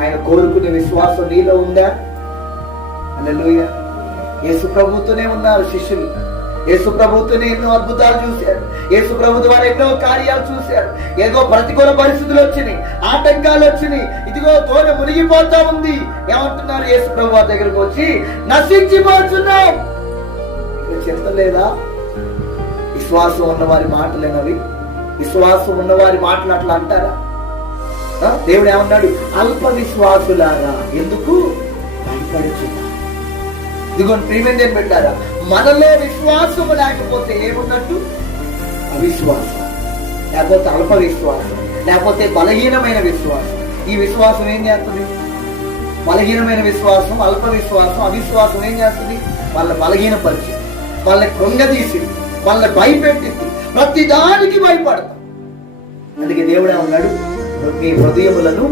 ఆయన కోరుకునే విశ్వాసం నీలో ఉందా? హల్లెలూయా. యేసు ప్రభుతోనే ఉన్నారు శిష్యులు. యేసు ప్రభుతోనే ఎన్నో అద్భుతాలు చూశారు. యేసు ప్రభు ద్వారా ఎన్నో కార్యాలు చూశారు. ఏదో ప్రతికూల పరిస్థితులు వచ్చినాయి, ఆటంకాలు వచ్చినాయి, ఇదిగో తోట మునిగిపోతా ఉంది. ఏమంటున్నారు యేసు ప్రభు దగ్గరకు వచ్చి, నశించిపోతున్నాం. చింత లేదా? విశ్వాసం ఉన్నవారి మాటలేనవి. విశ్వాసం ఉన్నవారి మాటలు అట్లా అంటారా? దేవుడు ఏమన్నాడు? అల్ప విశ్వాసులారా ఎందుకు భయపడుచున్నారు? ఇదిగోండి ప్రియమైన దేవుని బిడ్డలారా, మనలో విశ్వాసం లేకపోతే ఏమున్నట్టు? అవిశ్వాసం, లేకపోతే అల్ప విశ్వాసం, లేకపోతే బలహీనమైన విశ్వాసం. ఈ విశ్వాసం ఏం చేస్తుంది? బలహీనమైన విశ్వాసం, అల్ప విశ్వాసం, అవిశ్వాసం ఏం చేస్తుంది? వాళ్ళ బలహీనపరిచి, వాళ్ళని కృంగదీసి, వాళ్ళని భయపెట్టింది. ప్రతి దానికి భయపడతాం. అందుకే దేవుడే ఉన్నాడు, మీ హృదయములను